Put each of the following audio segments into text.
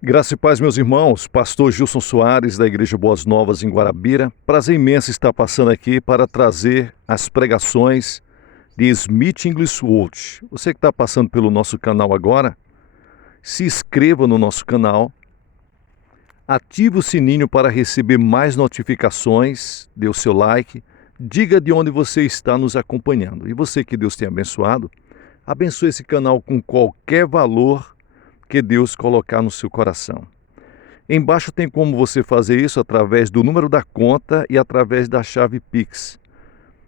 Graça e paz, meus irmãos. Pastor Gilson Soares, da Igreja Boas Novas, em Guarabira. Prazer imenso estar passando aqui para trazer as pregações de Smith English World. Você que está passando pelo nosso canal agora, se inscreva no nosso canal, ative o sininho para receber mais notificações, dê o seu like, diga de onde você está nos acompanhando. E você que Deus tem abençoado, abençoe esse canal com qualquer valor que Deus colocar no seu coração. Embaixo tem como você fazer isso através do número da conta e através da chave Pix.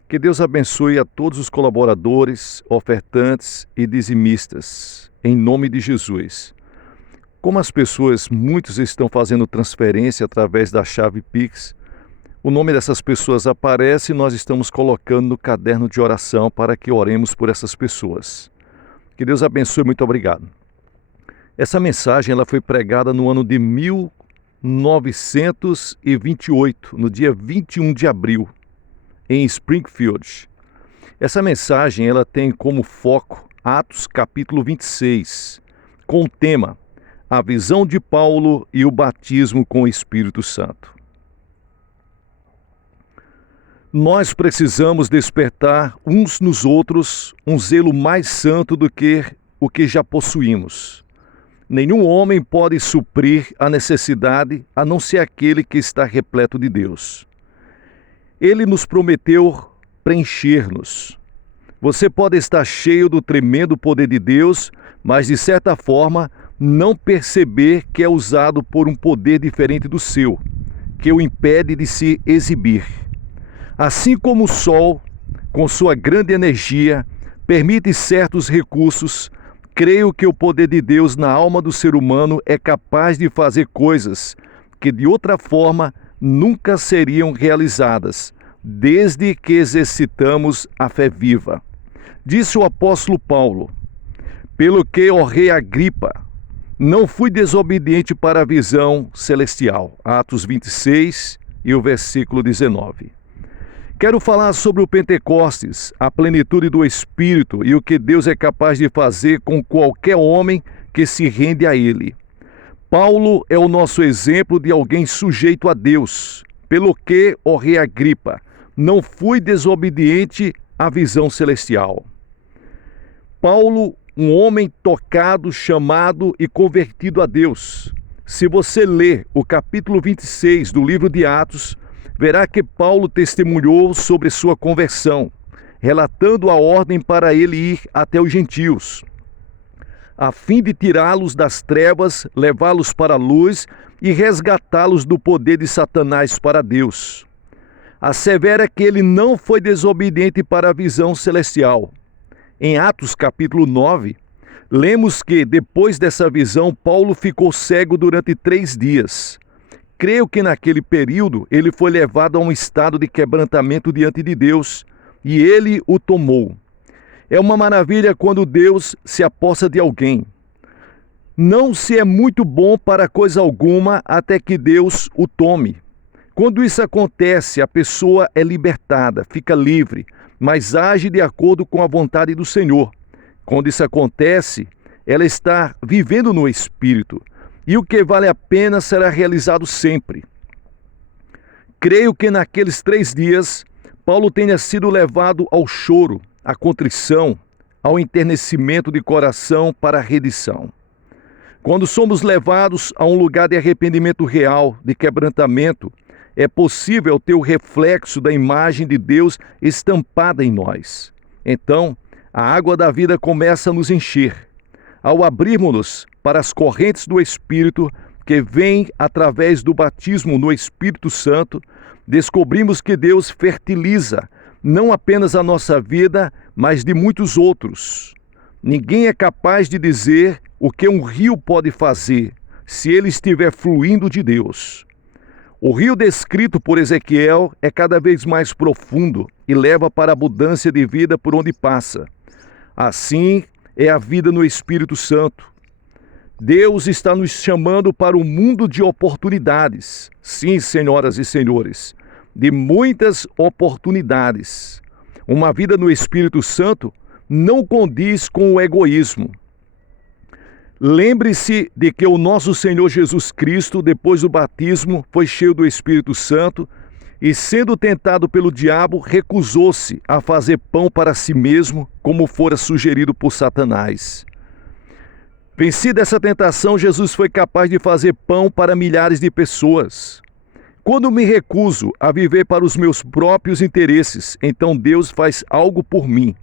Que Deus abençoe a todos os colaboradores, ofertantes e dizimistas, em nome de Jesus. Como as pessoas, muitos estão fazendo transferência através da chave Pix, o nome dessas pessoas aparece e nós estamos colocando no caderno de oração para que oremos por essas pessoas. Que Deus abençoe, muito obrigado. Essa mensagem ela foi pregada no ano de 1928, no dia 21 de abril, em Springfield. Essa mensagem ela tem como foco Atos capítulo 26, com o tema A visão de Paulo e o batismo com o Espírito Santo. Nós precisamos despertar uns nos outros um zelo mais santo do que o que já possuímos. Nenhum homem pode suprir a necessidade a não ser aquele que está repleto de Deus. Ele nos prometeu preencher-nos. Você pode estar cheio do tremendo poder de Deus, mas de certa forma não perceber que é usado por um poder diferente do seu, que o impede de se exibir. Assim como o sol, com sua grande energia, permite certos recursos, creio que o poder de Deus na alma do ser humano é capaz de fazer coisas que de outra forma nunca seriam realizadas, desde que exercitamos a fé viva. Disse o apóstolo Paulo: pelo que, ó rei Agripa, não fui desobediente para a visão celestial. Atos 26 e o versículo 19. Quero falar sobre o Pentecostes, a plenitude do Espírito e o que Deus é capaz de fazer com qualquer homem que se rende a Ele. Paulo é o nosso exemplo de alguém sujeito a Deus. Pelo que, ó rei Agripa, não fui desobediente à visão celestial. Paulo, um homem tocado, chamado e convertido a Deus. Se você ler o capítulo 26 do livro de Atos, verá que Paulo testemunhou sobre sua conversão, relatando a ordem para ele ir até os gentios, a fim de tirá-los das trevas, levá-los para a luz e resgatá-los do poder de Satanás para Deus. Assevera que ele não foi desobediente para a visão celestial. Em Atos capítulo 9, lemos que depois dessa visão, Paulo ficou cego durante 3 dias. Creio que naquele período ele foi levado a um estado de quebrantamento diante de Deus e ele o tomou. É uma maravilha quando Deus se apossa de alguém. Não se é muito bom para coisa alguma até que Deus o tome. Quando isso acontece, a pessoa é libertada, fica livre, mas age de acordo com a vontade do Senhor. Quando isso acontece, ela está vivendo no Espírito. E o que vale a pena será realizado sempre. Creio que naqueles 3 dias, Paulo tenha sido levado ao choro, à contrição, ao enternecimento de coração para a redição. Quando somos levados a um lugar de arrependimento real, de quebrantamento, é possível ter o reflexo da imagem de Deus estampada em nós. Então, a água da vida começa a nos encher. Ao abrirmos-nos para as correntes do Espírito, que vêm através do batismo no Espírito Santo, descobrimos que Deus fertiliza não apenas a nossa vida, mas de muitos outros. Ninguém é capaz de dizer o que um rio pode fazer, se ele estiver fluindo de Deus. O rio descrito por Ezequiel é cada vez mais profundo e leva para a abundância de vida por onde passa. Assim é a vida no Espírito Santo. Deus está nos chamando para um mundo de oportunidades. Sim, senhoras e senhores, de muitas oportunidades. Uma vida no Espírito Santo não condiz com o egoísmo. Lembre-se de que o nosso Senhor Jesus Cristo, depois do batismo, foi cheio do Espírito Santo e, sendo tentado pelo diabo, recusou-se a fazer pão para si mesmo, como fora sugerido por Satanás. Vencida essa tentação, Jesus foi capaz de fazer pão para milhares de pessoas. Quando me recuso a viver para os meus próprios interesses, então Deus faz algo por mim.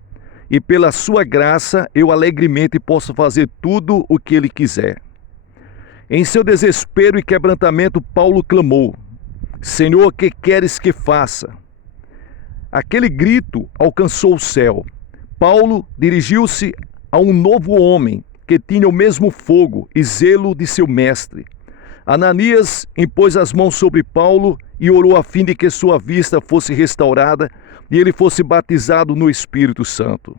E pela sua graça, eu alegremente posso fazer tudo o que Ele quiser. Em seu desespero e quebrantamento, Paulo clamou: Senhor, que queres que faça? Aquele grito alcançou o céu. Paulo dirigiu-se a um novo homem que tinha o mesmo fogo e zelo de seu mestre. Ananias impôs as mãos sobre Paulo e orou a fim de que sua vista fosse restaurada e ele fosse batizado no Espírito Santo.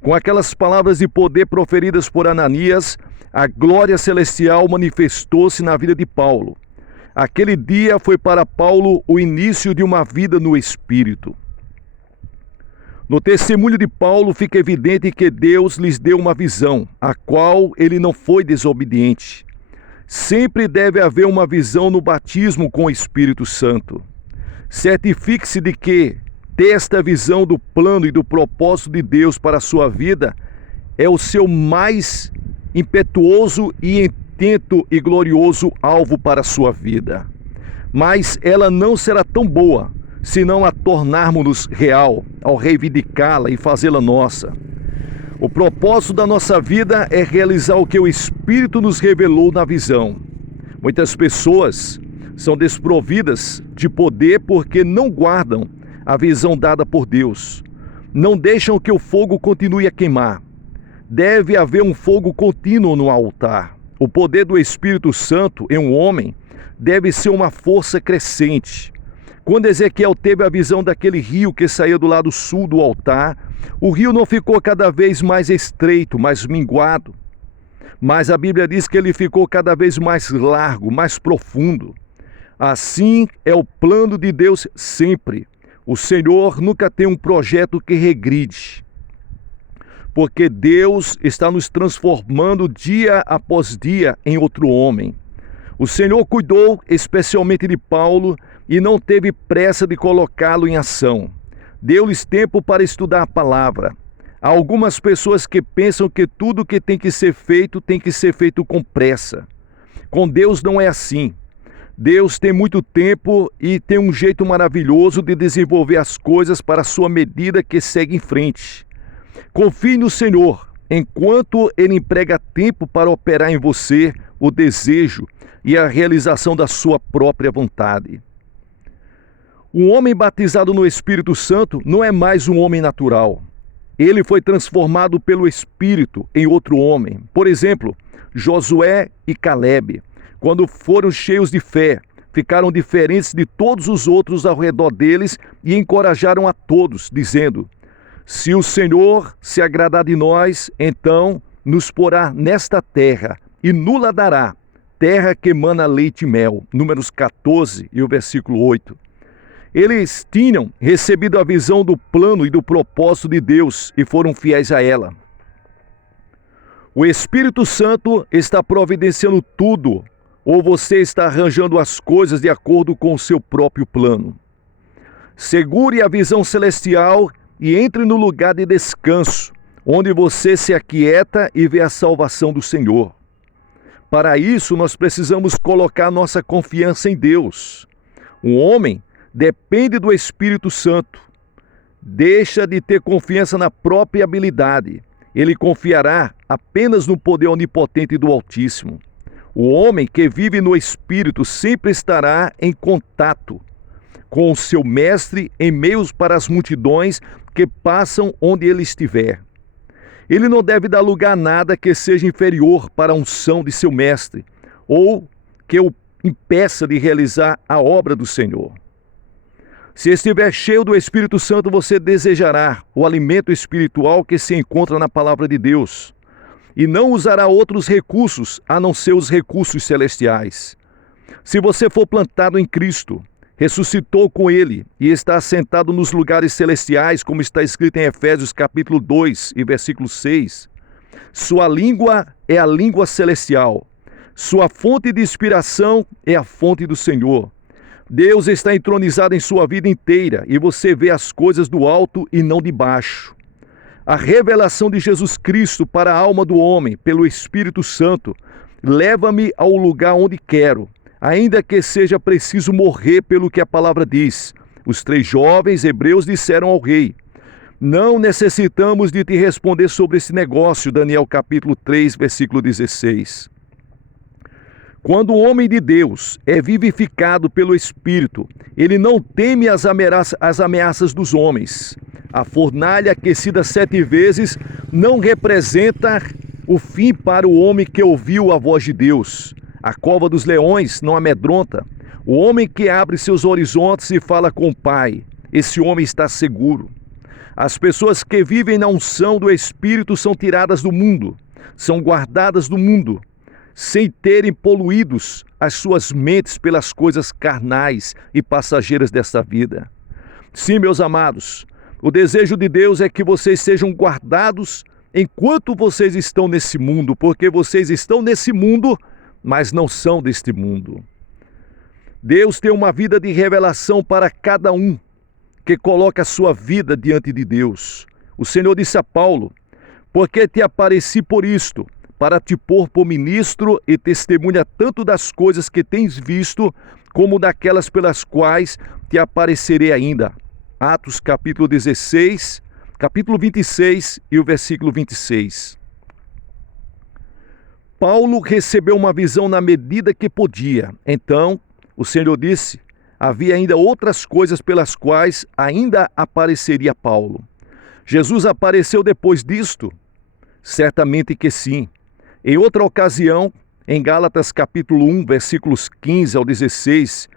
Com aquelas palavras de poder proferidas por Ananias, a glória celestial manifestou-se na vida de Paulo. Aquele dia foi para Paulo o início de uma vida no Espírito. No testemunho de Paulo fica evidente que Deus lhes deu uma visão, a qual ele não foi desobediente. Sempre deve haver uma visão no batismo com o Espírito Santo. Certifique-se de que ter esta visão do plano e do propósito de Deus para a sua vida é o seu mais impetuoso e intento e glorioso alvo para a sua vida. Mas ela não será tão boa se não a tornarmos-nos real, ao reivindicá-la e fazê-la nossa. O propósito da nossa vida é realizar o que o Espírito nos revelou na visão. Muitas pessoas são desprovidas de poder porque não guardam a visão dada por Deus. Não deixam que o fogo continue a queimar. Deve haver um fogo contínuo no altar. O poder do Espírito Santo em um homem deve ser uma força crescente. Quando Ezequiel teve a visão daquele rio que saía do lado sul do altar, o rio não ficou cada vez mais estreito, mais minguado. Mas a Bíblia diz que ele ficou cada vez mais largo, mais profundo. Assim é o plano de Deus sempre. O Senhor nunca tem um projeto que regride. Porque Deus está nos transformando dia após dia em outro homem. O Senhor cuidou especialmente de Paulo e não teve pressa de colocá-lo em ação. Deu-lhes tempo para estudar a palavra. Há algumas pessoas que pensam que tudo que tem que ser feito com pressa. Com Deus não é assim. Deus tem muito tempo e tem um jeito maravilhoso de desenvolver as coisas para a sua medida que segue em frente. Confie no Senhor, enquanto Ele emprega tempo para operar em você o desejo e a realização da sua própria vontade. Um homem batizado no Espírito Santo não é mais um homem natural. Ele foi transformado pelo Espírito em outro homem. Por exemplo, Josué e Calebe, quando foram cheios de fé, ficaram diferentes de todos os outros ao redor deles e encorajaram a todos, dizendo: se o Senhor se agradar de nós, então nos porá nesta terra e nula dará, terra que emana leite e mel. Números 14 e o versículo 8. Eles tinham recebido a visão do plano e do propósito de Deus e foram fiéis a ela. O Espírito Santo está providenciando tudo, ou você está arranjando as coisas de acordo com o seu próprio plano. Segure a visão celestial e entre no lugar de descanso, onde você se aquieta e vê a salvação do Senhor. Para isso, nós precisamos colocar nossa confiança em Deus. Um homem depende do Espírito Santo. Deixa de ter confiança na própria habilidade. Ele confiará apenas no poder onipotente do Altíssimo. O homem que vive no Espírito sempre estará em contato com o seu mestre em meios para as multidões que passam onde ele estiver. Ele não deve dar lugar a nada que seja inferior para a unção de seu mestre ou que o impeça de realizar a obra do Senhor. Se estiver cheio do Espírito Santo, você desejará o alimento espiritual que se encontra na palavra de Deus e não usará outros recursos a não ser os recursos celestiais. Se você for plantado em Cristo, ressuscitou com Ele e está assentado nos lugares celestiais, como está escrito em Efésios capítulo 2 e versículo 6, Sua língua é a língua celestial. Sua fonte de inspiração é a fonte do Senhor. Deus está entronizado em sua vida inteira e você vê as coisas do alto e não de baixo. A revelação de Jesus Cristo para a alma do homem, pelo Espírito Santo, leva-me ao lugar onde quero, ainda que seja preciso morrer pelo que a palavra diz. Os 3 jovens hebreus disseram ao rei: não necessitamos de te responder sobre esse negócio, Daniel capítulo 3, versículo 16. Quando o homem de Deus é vivificado pelo Espírito, ele não teme as ameaças dos homens. A fornalha aquecida 7 vezes não representa o fim para o homem que ouviu a voz de Deus. A cova dos leões não amedronta. O homem que abre seus horizontes e fala com o Pai, esse homem está seguro. As pessoas que vivem na unção do Espírito são tiradas do mundo, são guardadas do mundo, sem terem poluídos as suas mentes pelas coisas carnais e passageiras desta vida. Sim, meus amados, o desejo de Deus é que vocês sejam guardados enquanto vocês estão nesse mundo, porque vocês estão nesse mundo, mas não são deste mundo. Deus tem uma vida de revelação para cada um que coloca a sua vida diante de Deus. O Senhor disse a Paulo: porque te apareci por isto, para te pôr por ministro e testemunha tanto das coisas que tens visto, como daquelas pelas quais te aparecerei ainda. Atos capítulo 16, capítulo 26 e o versículo 26. Paulo recebeu uma visão na medida que podia. Então, o Senhor disse: havia ainda outras coisas pelas quais ainda apareceria Paulo. Jesus apareceu depois disto? Certamente que sim. Em outra ocasião, em Gálatas capítulo 1, versículos 15 ao 16,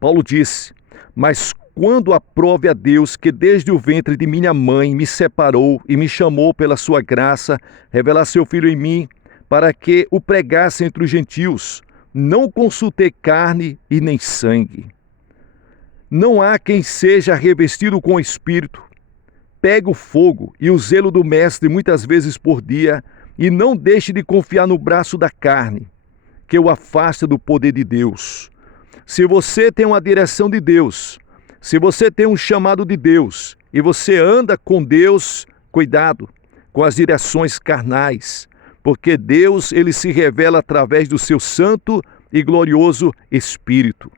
Paulo disse: mas quando aprove a Deus que desde o ventre de minha mãe me separou e me chamou pela sua graça, revelar seu Filho em mim, para que o pregasse entre os gentios, não consultei carne e nem sangue. Não há quem seja revestido com o Espírito, pegue o fogo e o zelo do Mestre muitas vezes por dia, e não deixe de confiar no braço da carne, que o afasta do poder de Deus. Se você tem uma direção de Deus, se você tem um chamado de Deus, e você anda com Deus, cuidado com as direções carnais, porque Deus, ele se revela através do seu santo e glorioso Espírito.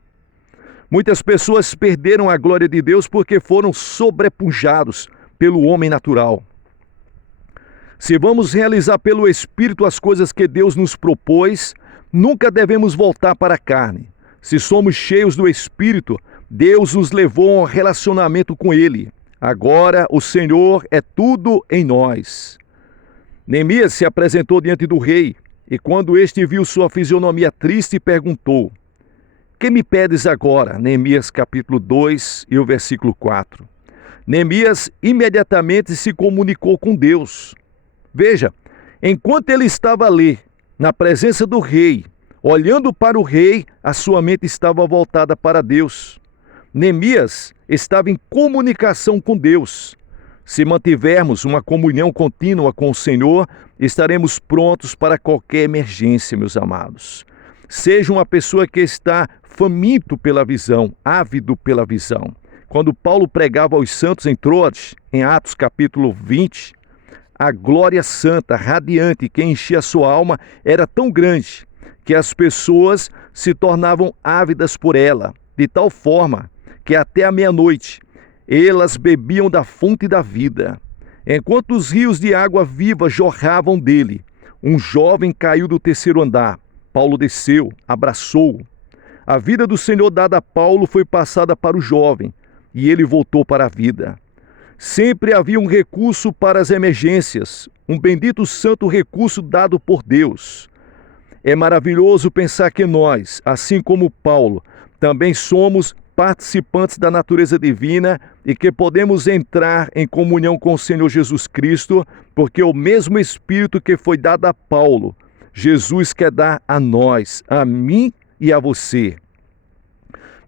Muitas pessoas perderam a glória de Deus porque foram sobrepujados pelo homem natural. Se vamos realizar pelo Espírito as coisas que Deus nos propôs, nunca devemos voltar para a carne. Se somos cheios do Espírito, Deus nos levou a um relacionamento com Ele. Agora o Senhor é tudo em nós. Neemias se apresentou diante do rei, e quando este viu sua fisionomia triste, perguntou: que me pedes agora? Neemias capítulo 2 e o versículo 4. Neemias imediatamente se comunicou com Deus. Veja, enquanto ele estava ali, na presença do rei, olhando para o rei, a sua mente estava voltada para Deus. Neemias estava em comunicação com Deus. Se mantivermos uma comunhão contínua com o Senhor, estaremos prontos para qualquer emergência, meus amados. Seja uma pessoa que está faminto pela visão, ávido pela visão. Quando Paulo pregava aos santos em Troade, em Atos capítulo 20, a glória santa, radiante, que enchia a sua alma era tão grande que as pessoas se tornavam ávidas por ela, de tal forma que até a meia-noite elas bebiam da fonte da vida. Enquanto os rios de água viva jorravam dele, um jovem caiu do 3º andar. Paulo desceu, abraçou-o. A vida do Senhor dada a Paulo foi passada para o jovem, e ele voltou para a vida. Sempre havia um recurso para as emergências, um bendito santo recurso dado por Deus. É maravilhoso pensar que nós, assim como Paulo, também somos participantes da natureza divina e que podemos entrar em comunhão com o Senhor Jesus Cristo, porque o mesmo Espírito que foi dado a Paulo, Jesus quer dar a nós, a mim e a você.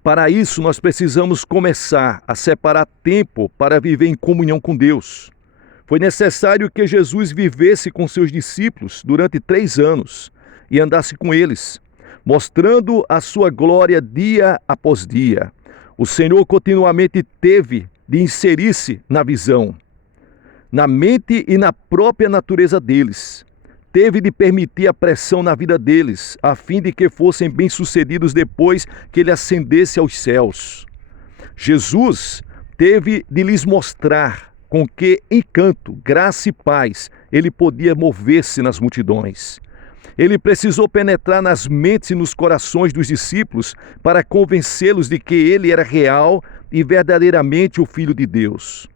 Para isso, nós precisamos começar a separar tempo para viver em comunhão com Deus. Foi necessário que Jesus vivesse com seus discípulos durante 3 anos e andasse com eles, mostrando a sua glória dia após dia. O Senhor continuamente teve de inserir-se na visão, na mente e na própria natureza deles. Teve de permitir a pressão na vida deles, a fim de que fossem bem-sucedidos depois que ele ascendesse aos céus. Jesus teve de lhes mostrar com que encanto, graça e paz ele podia mover-se nas multidões. Ele precisou penetrar nas mentes e nos corações dos discípulos para convencê-los de que ele era real e verdadeiramente o Filho de Deus.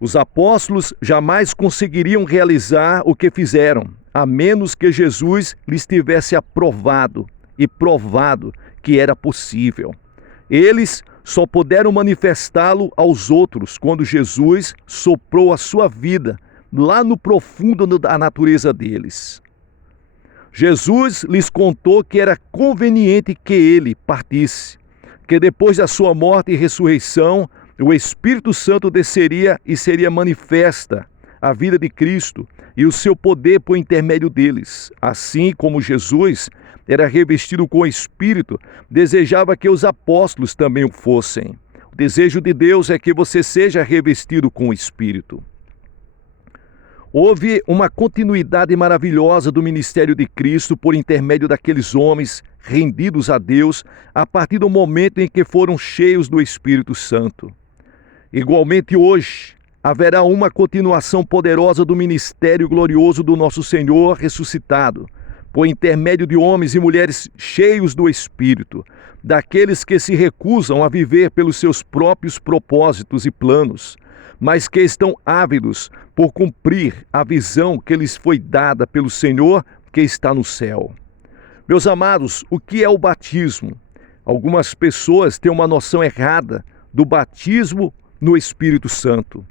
Os apóstolos jamais conseguiriam realizar o que fizeram, a menos que Jesus lhes tivesse aprovado e provado que era possível. Eles só puderam manifestá-lo aos outros quando Jesus soprou a sua vida lá no profundo da natureza deles. Jesus lhes contou que era conveniente que ele partisse, que depois da sua morte e ressurreição, o Espírito Santo desceria e seria manifesta a vida de Cristo e o seu poder por intermédio deles. Assim como Jesus era revestido com o Espírito, desejava que os apóstolos também o fossem. O desejo de Deus é que você seja revestido com o Espírito. Houve uma continuidade maravilhosa do ministério de Cristo por intermédio daqueles homens rendidos a Deus a partir do momento em que foram cheios do Espírito Santo. Igualmente hoje, haverá uma continuação poderosa do ministério glorioso do nosso Senhor ressuscitado, por intermédio de homens e mulheres cheios do Espírito, daqueles que se recusam a viver pelos seus próprios propósitos e planos, mas que estão ávidos por cumprir a visão que lhes foi dada pelo Senhor que está no céu. Meus amados, o que é o batismo? Algumas pessoas têm uma noção errada do batismo no Espírito Santo.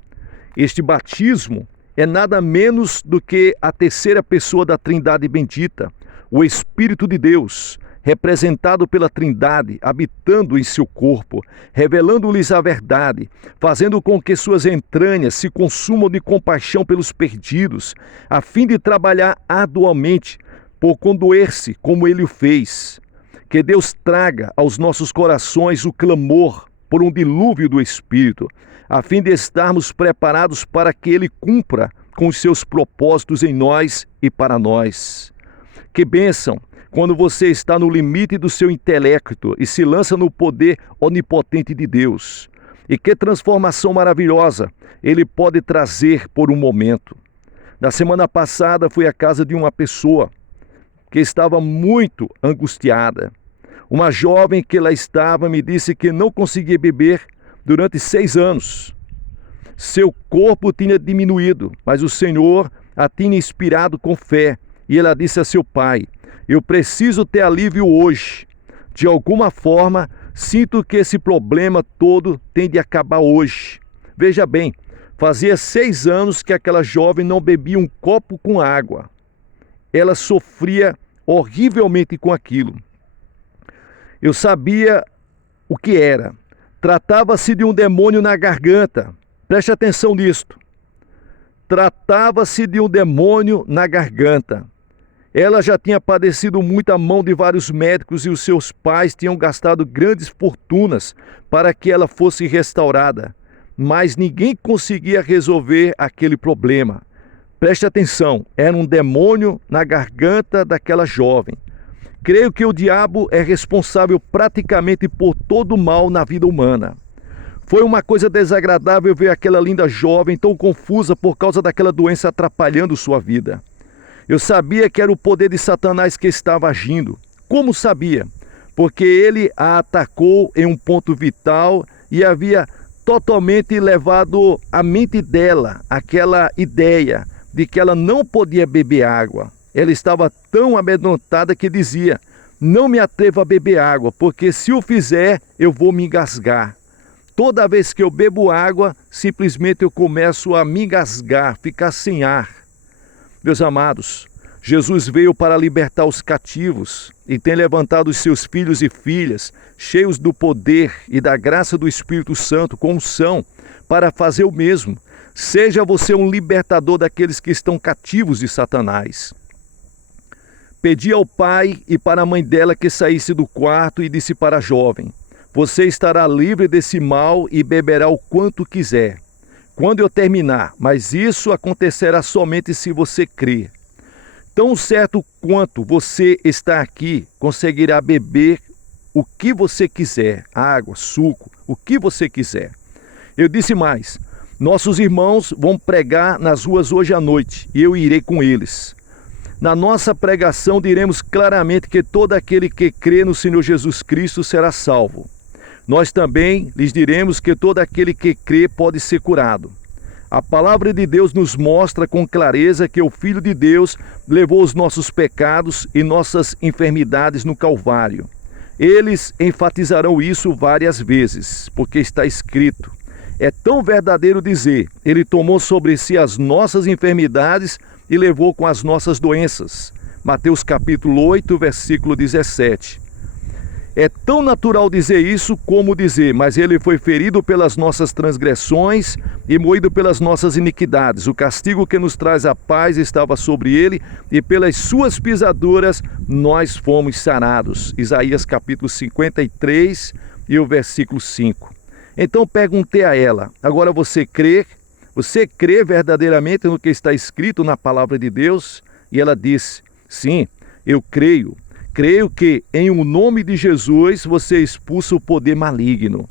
Este batismo é nada menos do que a terceira pessoa da Trindade bendita, o Espírito de Deus, representado pela Trindade, habitando em seu corpo, revelando-lhes a verdade, fazendo com que suas entranhas se consumam de compaixão pelos perdidos, a fim de trabalhar arduamente por condoer-se como ele o fez. Que Deus traga aos nossos corações o clamor por um dilúvio do Espírito, a fim de estarmos preparados para que ele cumpra com os seus propósitos em nós e para nós. Que bênção quando você está no limite do seu intelecto e se lança no poder onipotente de Deus. E que transformação maravilhosa ele pode trazer por um momento. Na semana passada fui à casa de uma pessoa que estava muito angustiada. Uma jovem que lá estava me disse que não conseguia beber durante 6 anos. Seu corpo tinha diminuído, mas o Senhor a tinha inspirado com fé. E ela disse a seu pai: eu preciso ter alívio hoje. De alguma forma, sinto que esse problema todo tem de acabar hoje. Veja bem, fazia 6 anos que aquela jovem não bebia um copo com água. Ela sofria horrivelmente com aquilo. Eu sabia o que era. Tratava-se de um demônio na garganta. Preste atenção nisto. Tratava-se de um demônio na garganta. Ela já tinha padecido muito a mão de vários médicos e os seus pais tinham gastado grandes fortunas para que ela fosse restaurada. Mas ninguém conseguia resolver aquele problema. Preste atenção, era um demônio na garganta daquela jovem. Creio que o diabo é responsável praticamente por todo o mal na vida humana. Foi uma coisa desagradável ver aquela linda jovem tão confusa por causa daquela doença atrapalhando sua vida. Eu sabia que era o poder de Satanás que estava agindo. Como sabia? Porque ele a atacou em um ponto vital e havia totalmente levado a mente dela aquela ideia de que ela não podia beber água. Ela estava tão amedrontada que dizia: não me atrevo a beber água, porque se o fizer, eu vou me engasgar. Toda vez que eu bebo água, simplesmente eu começo a me engasgar, ficar sem ar. Meus amados, Jesus veio para libertar os cativos e tem levantado os seus filhos e filhas, cheios do poder e da graça do Espírito Santo, com unção, para fazer o mesmo. Seja você um libertador daqueles que estão cativos de Satanás. Pedi ao pai e para a mãe dela que saísse do quarto e disse para a jovem: você estará livre desse mal e beberá o quanto quiser, quando eu terminar, mas isso acontecerá somente se você crer. Tão certo quanto você está aqui, conseguirá beber o que você quiser, água, suco, o que você quiser. Eu disse mais: nossos irmãos vão pregar nas ruas hoje à noite e eu irei com eles. Na nossa pregação diremos claramente que todo aquele que crê no Senhor Jesus Cristo será salvo. Nós também lhes diremos que todo aquele que crê pode ser curado. A palavra de Deus nos mostra com clareza que o Filho de Deus levou os nossos pecados e nossas enfermidades no Calvário. Eles enfatizarão isso várias vezes, porque está escrito. É tão verdadeiro dizer: ele tomou sobre si as nossas enfermidades e levou com as nossas doenças. Mateus capítulo 8, versículo 17. É tão natural dizer isso como dizer: mas ele foi ferido pelas nossas transgressões e moído pelas nossas iniquidades. O castigo que nos traz a paz estava sobre ele e pelas suas pisaduras nós fomos sarados. Isaías capítulo 53 e o versículo 5. Então perguntei a ela: agora você crê? Você crê verdadeiramente no que está escrito na palavra de Deus? E ela disse: sim, eu creio. Creio que em o nome de Jesus você expulsa o poder maligno.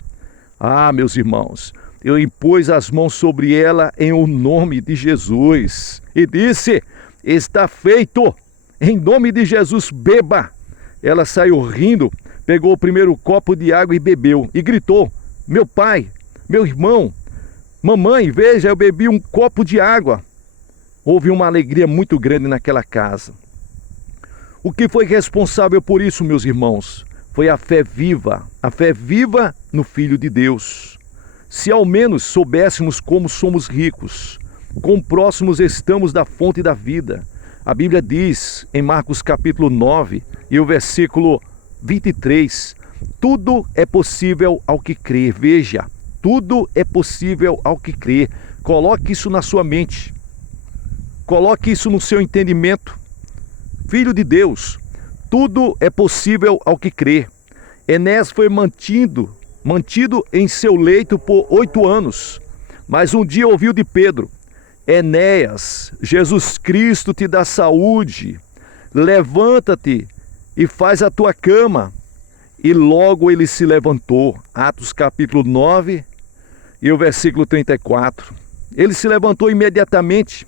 Ah, meus irmãos, eu impus as mãos sobre ela em o nome de Jesus e disse: está feito. Em nome de Jesus, beba. Ela saiu rindo, pegou o primeiro copo de água e bebeu e gritou: meu pai, meu irmão, mamãe, veja, eu bebi um copo de água. Houve uma alegria muito grande naquela casa. O que foi responsável por isso, meus irmãos? Foi a fé viva no Filho de Deus. Se ao menos soubéssemos como somos ricos, quão próximos estamos da fonte da vida. A Bíblia diz em Marcos capítulo 9 e o versículo 23, tudo é possível ao que crê. Veja, tudo é possível ao que crê. Coloque isso na sua mente. Coloque isso no seu entendimento. Filho de Deus, tudo é possível ao que crê. Enéas foi mantido em seu leito por 8 anos. Mas um dia ouviu de Pedro: Enéas, Jesus Cristo te dá saúde. Levanta-te e faz a tua cama. E logo ele se levantou. Atos capítulo 9 e o versículo 34. Ele se levantou imediatamente.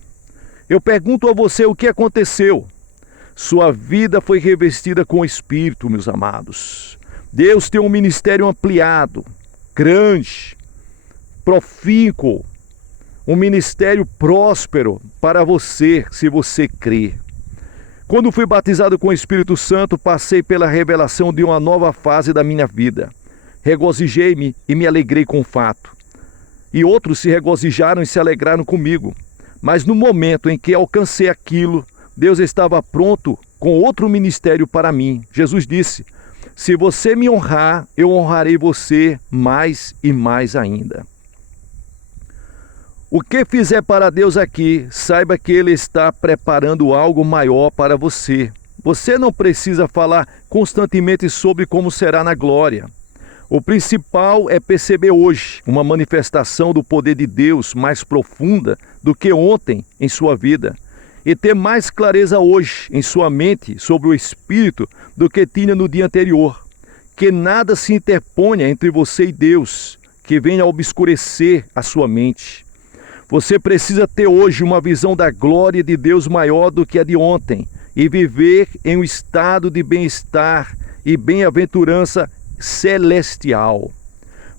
Eu pergunto a você: o que aconteceu? Sua vida foi revestida com o Espírito, meus amados. Deus tem um ministério ampliado, grande, profícuo, um ministério próspero para você, se você crê. Quando fui batizado com o Espírito Santo, passei pela revelação de uma nova fase da minha vida. Regozijei-me e me alegrei com o fato. E outros se regozijaram e se alegraram comigo. Mas no momento em que alcancei aquilo, Deus estava pronto com outro ministério para mim. Jesus disse: se você me honrar, eu honrarei você mais e mais ainda. O que fizer para Deus aqui, saiba que Ele está preparando algo maior para você. Você não precisa falar constantemente sobre como será na glória. O principal é perceber hoje uma manifestação do poder de Deus mais profunda do que ontem em sua vida. E ter mais clareza hoje em sua mente sobre o Espírito do que tinha no dia anterior. Que nada se interponha entre você e Deus, que venha obscurecer a sua mente. Você precisa ter hoje uma visão da glória de Deus maior do que a de ontem e viver em um estado de bem-estar e bem-aventurança celestial.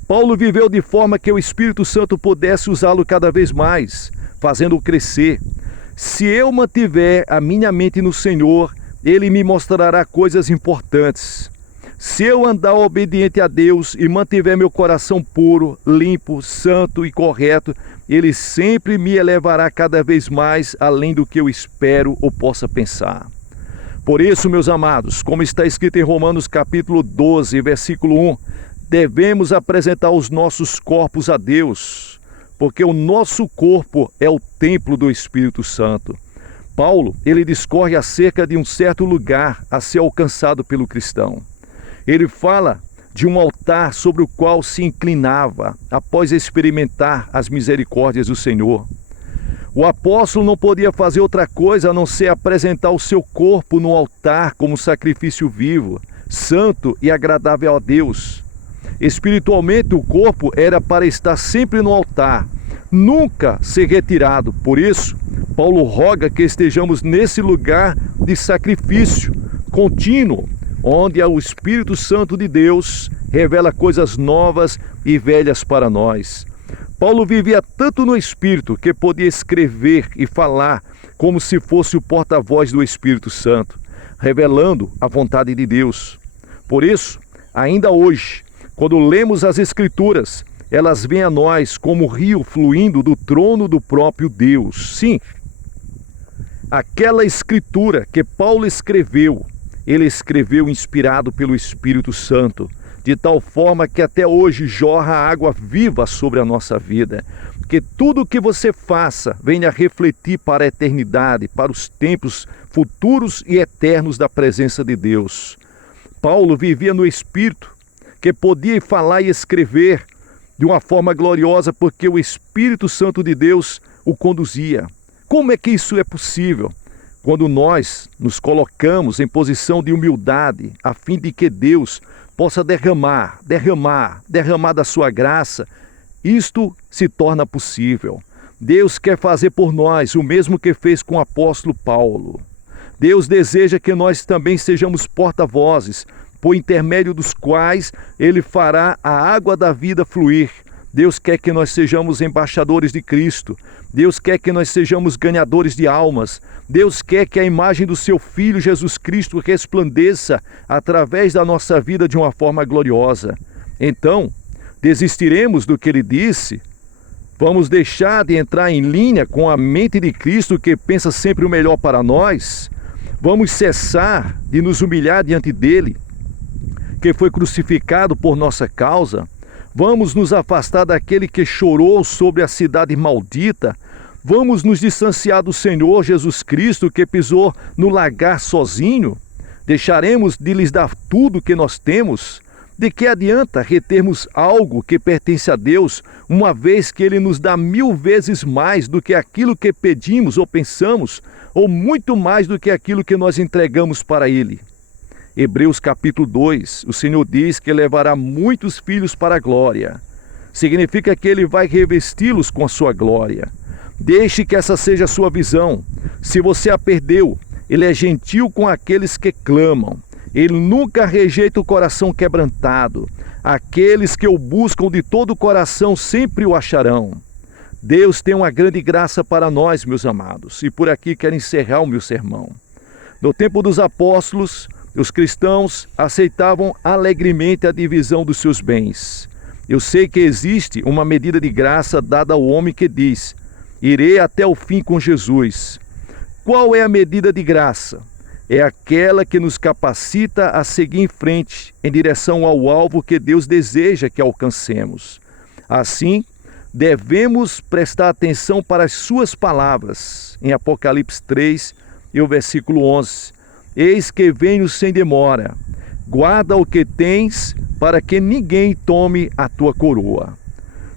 Paulo viveu de forma que o Espírito Santo pudesse usá-lo cada vez mais, fazendo-o crescer. Se eu mantiver a minha mente no Senhor, Ele me mostrará coisas importantes. Se eu andar obediente a Deus e mantiver meu coração puro, limpo, santo e correto, Ele sempre me elevará cada vez mais além do que eu espero ou possa pensar. Por isso, meus amados, como está escrito em Romanos capítulo 12, versículo 1, devemos apresentar os nossos corpos a Deus porque o nosso corpo é o templo do Espírito Santo. Paulo, ele discorre acerca de um certo lugar a ser alcançado pelo cristão. Ele fala de um altar sobre o qual se inclinava após experimentar as misericórdias do Senhor. O apóstolo não podia fazer outra coisa a não ser apresentar o seu corpo no altar como sacrifício vivo, santo e agradável a Deus. Espiritualmente, o corpo era para estar sempre no altar, nunca ser retirado. Por isso, Paulo roga que estejamos nesse lugar de sacrifício contínuo, onde o Espírito Santo de Deus revela coisas novas e velhas para nós. Paulo vivia tanto no Espírito que podia escrever e falar como se fosse o porta-voz do Espírito Santo, revelando a vontade de Deus. Por isso, ainda hoje, quando lemos as Escrituras, elas vêm a nós como rio fluindo do trono do próprio Deus. Sim, aquela Escritura que Paulo escreveu, ele escreveu inspirado pelo Espírito Santo, de tal forma que até hoje jorra água viva sobre a nossa vida. Que tudo o que você faça venha refletir para a eternidade, para os tempos futuros e eternos da presença de Deus. Paulo vivia no Espírito, que podia falar e escrever de uma forma gloriosa, porque o Espírito Santo de Deus o conduzia. Como é que isso é possível? Quando nós nos colocamos em posição de humildade, a fim de que Deus possa derramar da sua graça, isto se torna possível. Deus quer fazer por nós o mesmo que fez com o apóstolo Paulo. Deus deseja que nós também sejamos porta-vozes, por intermédio dos quais Ele fará a água da vida fluir. Deus quer que nós sejamos embaixadores de Cristo. Deus quer que nós sejamos ganhadores de almas. Deus quer que a imagem do seu Filho Jesus Cristo resplandeça através da nossa vida de uma forma gloriosa. Então, desistiremos do que Ele disse? Vamos deixar de entrar em linha com a mente de Cristo, que pensa sempre o melhor para nós? Vamos cessar de nos humilhar diante dEle, que foi crucificado por nossa causa? Vamos nos afastar daquele que chorou sobre a cidade maldita? Vamos nos distanciar do Senhor Jesus Cristo, que pisou no lagar sozinho? Deixaremos de lhes dar tudo que nós temos? De que adianta retermos algo que pertence a Deus, uma vez que Ele nos dá 1000 vezes mais do que aquilo que pedimos ou pensamos, ou muito mais do que aquilo que nós entregamos para Ele? Hebreus capítulo 2, o Senhor diz que levará muitos filhos para a glória. Significa que Ele vai revesti-los com a sua glória. Deixe que essa seja a sua visão. Se você a perdeu, Ele é gentil com aqueles que clamam. Ele nunca rejeita o coração quebrantado. Aqueles que o buscam de todo o coração sempre o acharão. Deus tem uma grande graça para nós, meus amados. E por aqui quero encerrar o meu sermão. No tempo dos apóstolos, os cristãos aceitavam alegremente a divisão dos seus bens. Eu sei que existe uma medida de graça dada ao homem que diz: irei até o fim com Jesus. Qual é a medida de graça? É aquela que nos capacita a seguir em frente, em direção ao alvo que Deus deseja que alcancemos. Assim, devemos prestar atenção para as suas palavras, em Apocalipse 3 e o versículo 11. Eis que venho sem demora. Guarda o que tens, para que ninguém tome a tua coroa.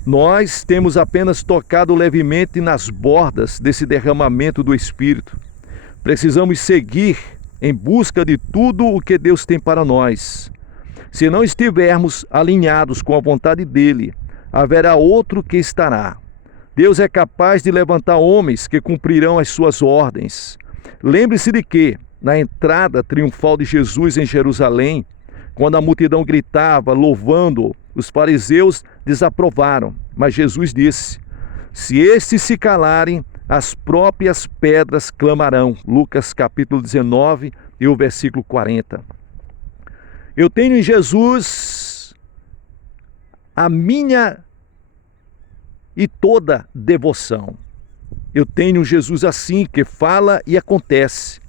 Nós temos apenas tocado levemente nas bordas desse derramamento do Espírito. Precisamos seguir em busca de tudo o que Deus tem para nós. Se não estivermos alinhados com a vontade dEle, haverá outro que estará. Deus é capaz de levantar homens que cumprirão as suas ordens. Lembre-se de que, na entrada triunfal de Jesus em Jerusalém, quando a multidão gritava, louvando, os fariseus desaprovaram. Mas Jesus disse: se estes se calarem, as próprias pedras clamarão. Lucas capítulo 19 e o versículo 40. Eu tenho em Jesus a minha e toda devoção. Eu tenho um Jesus assim, que fala e acontece.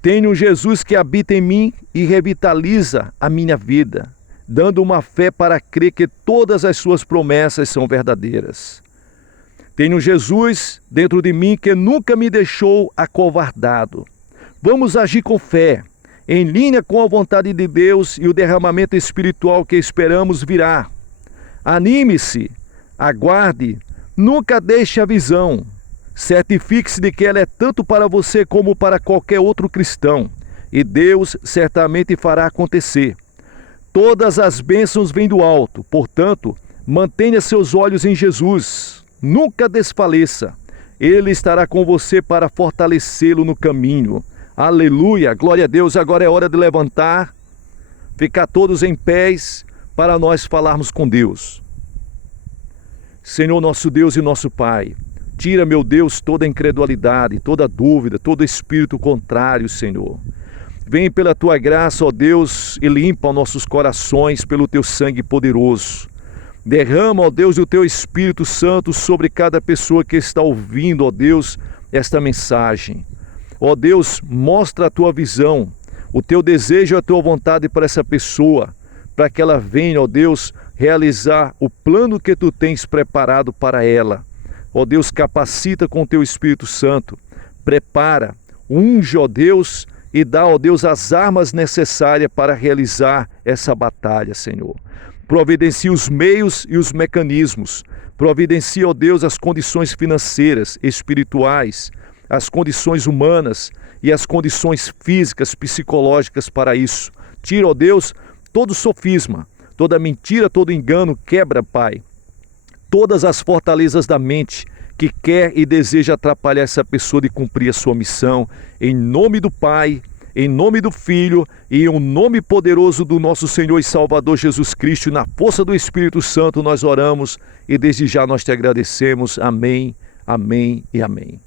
Tenho um Jesus que habita em mim e revitaliza a minha vida, dando uma fé para crer que todas as suas promessas são verdadeiras. Tenho Jesus dentro de mim que nunca me deixou acovardado. Vamos agir com fé, em linha com a vontade de Deus, e o derramamento espiritual que esperamos virá. Anime-se, aguarde, nunca deixe a visão. Certifique-se de que ela é tanto para você como para qualquer outro cristão, e Deus certamente fará acontecer. Todas as bênçãos vêm do alto, portanto, mantenha seus olhos em Jesus. Nunca desfaleça. Ele estará com você para fortalecê-lo no caminho. Aleluia, glória a Deus. Agora é hora de levantar, ficar todos em pés para nós falarmos com Deus. Senhor, nosso Deus e nosso Pai, tira, meu Deus, toda incredulidade, toda dúvida, todo espírito contrário, Senhor. Vem pela Tua graça, ó Deus, e limpa os nossos corações pelo Teu sangue poderoso. Derrama, ó Deus, o Teu Espírito Santo sobre cada pessoa que está ouvindo, ó Deus, esta mensagem. Ó Deus, mostra a Tua visão, o Teu desejo e a Tua vontade para essa pessoa, para que ela venha, ó Deus, realizar o plano que Tu tens preparado para ela. Ó Deus, capacita com o Teu Espírito Santo, prepara, unge, ó Deus, e dá, ó Deus, as armas necessárias para realizar essa batalha, Senhor. Providencia os meios e os mecanismos. Providencia, ó Deus, as condições financeiras, espirituais, as condições humanas e as condições físicas, psicológicas para isso. Tira, ó Deus, todo sofisma, toda mentira, todo engano, quebra, Pai. Todas as fortalezas da mente que quer e deseja atrapalhar essa pessoa de cumprir a sua missão. Em nome do Pai, em nome do Filho e em nome poderoso do nosso Senhor e Salvador Jesus Cristo, e na força do Espírito Santo nós oramos e desde já nós te agradecemos. Amém, amém e amém.